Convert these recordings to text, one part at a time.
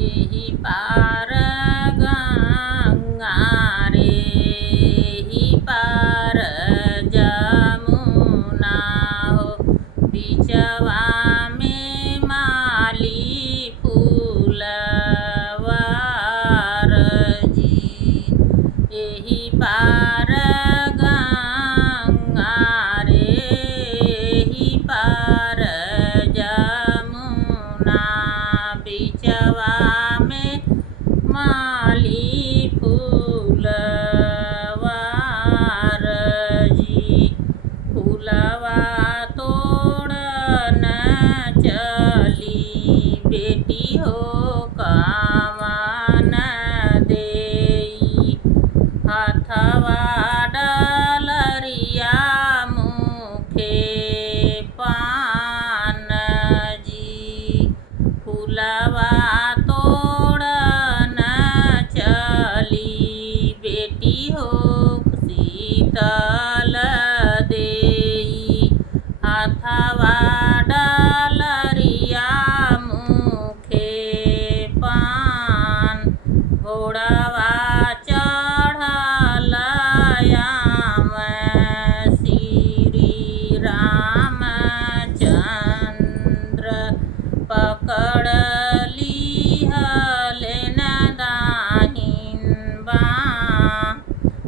एही पार गंगा रे, एही पार जमुना हो, बिचवा में माली फूलवार जी। एही पार गंगा रे, एही पार जमुना, बिचवा में माली फूलवार जी। फूलवा तोड़न चली बेटी हो कावन देई, हाथवा डलरिया मुखे पान जी। फूलवा तोड़न चली बेटी हो शीतल देई, हाथवा डलरिया मुखे पान। घोड़वा चढ़ल आम श्री रामचंद्र, पकड़ लिहलेन दाहिन बाँ।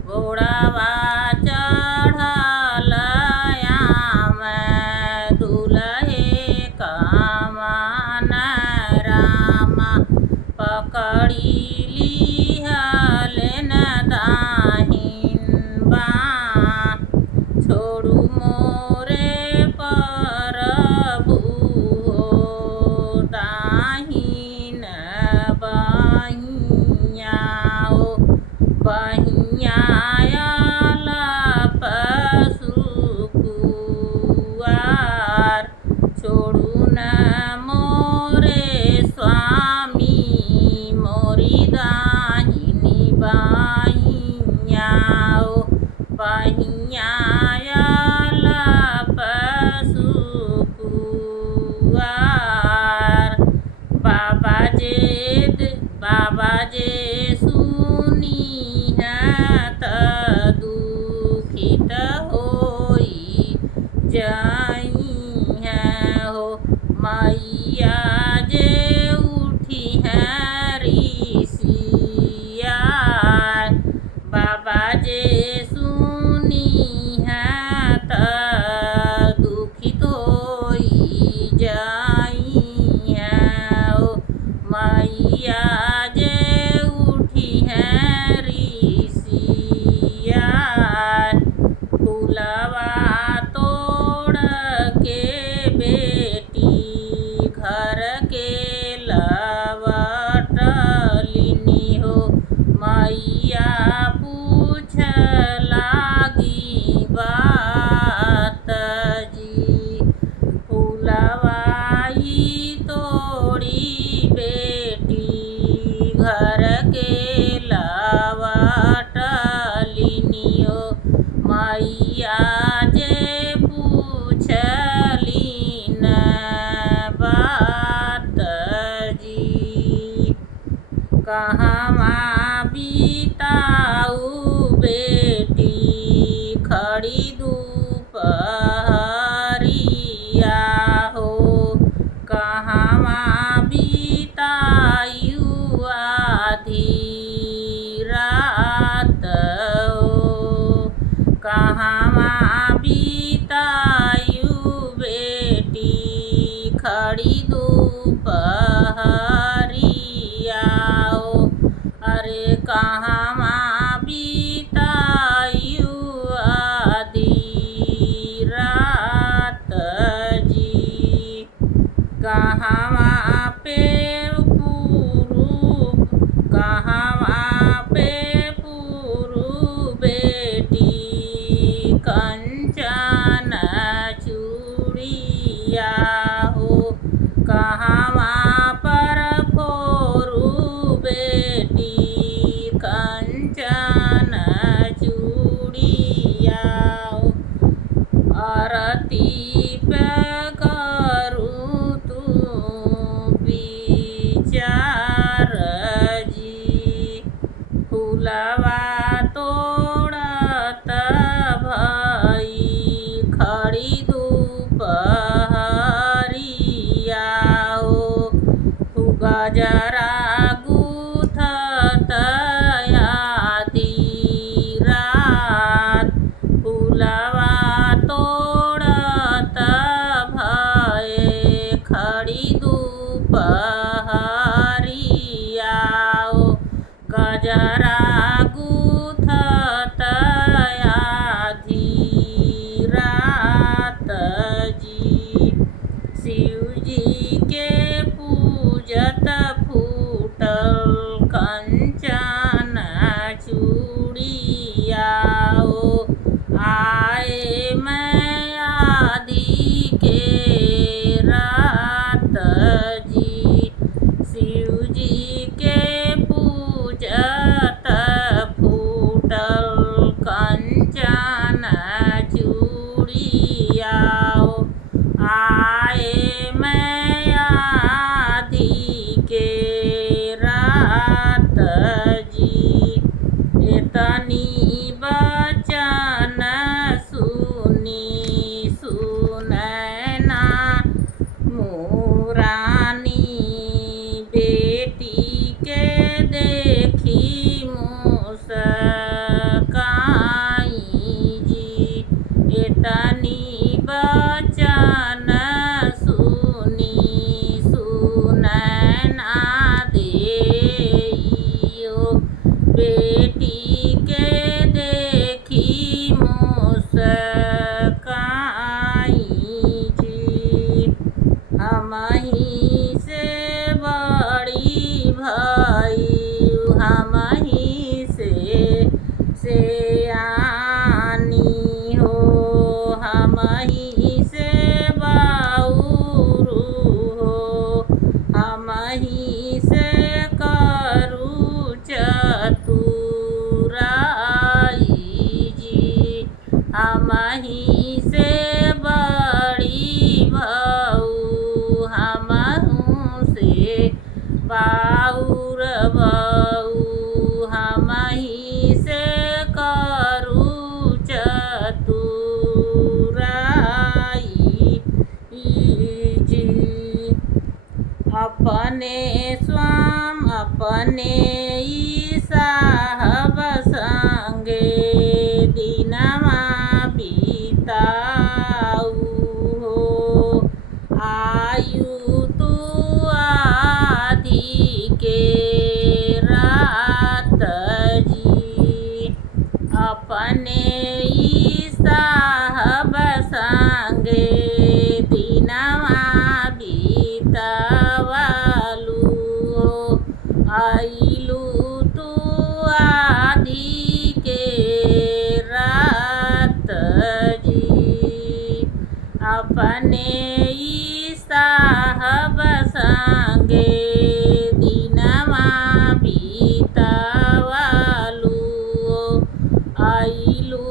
घोड़वा चढ़ल आम दुलहे कावन रामा, पकड़ी लिहलेन दाहिन बाँ। छोड़ू मोरे प्रभु हो दाहिन बहिया हो, बहिया सुकुवार। छोड़ू न मोरे स्वामी मोरी दाहिनी बहिया हो, बहिया सुकुवार। बाबा जे सुनी है त दुखित होई जाई है हो, मैया जे उठी है ऋषियार। बाबा जे सुनी है त दुखित होई जाई है हो, मैया जे उठी है ऋषियार। फूलवा तोड़ के बेटी घर के लवटलिनी हो, मैया पूछ लागी बात जी। फूलवाई तोड़ी बेटी घर के लवटलिनी हो, मैया जे पूछलीन बात जी। कहवा बिताऊ बेटी खड़ी दुपहरिया हो, कहवा बितायू आधी रात हो, कहवा बितायू बेटी खड़ी दुपहरिया हो। अरे कहवा बितायू आधी रात जी। कहवा पे पुरु बेटी कंचन चूड़िया हो, कहवा पर फोरू बेटी कंचन चूड़िया हो। आरती पे करूँ तू विचार गजरा गुथत आधी रात फुलवा तोड़त भये खड़ी दुपहरिया गजरा गुथत आधी रात जी शिव जी के पूजत फूटल कंचन चूड़िया आए मैं आदि के रात जी शिव जी के पूजत फूटल कंचन चूड़िया आए मैं आदि के रात जी इतनी बचन सुनी सुनैना मोरानी बेटी के देखी मुस्काई जी इतनी बचन सुनी सुनैना देइयो बेटी के देखी मुस्काई जी हमही से बड़ी भई हमही से आनी हो हमही से बाउरू हो हमही से करू चतुराई जी हमही से बड़ी भऊ हमहू से बाउर भऊ हमही से करू चतुराई जी अपने स्वाम अपने ई साहब संगे दिनमा बीताऊ हो आयु तू आदि के रात जी अपने ई साहब संगे दिनमा बीतवालू आइलू तू आदि के रात जी अपने ई साहब संगे दिनमा बीतवालू आइलू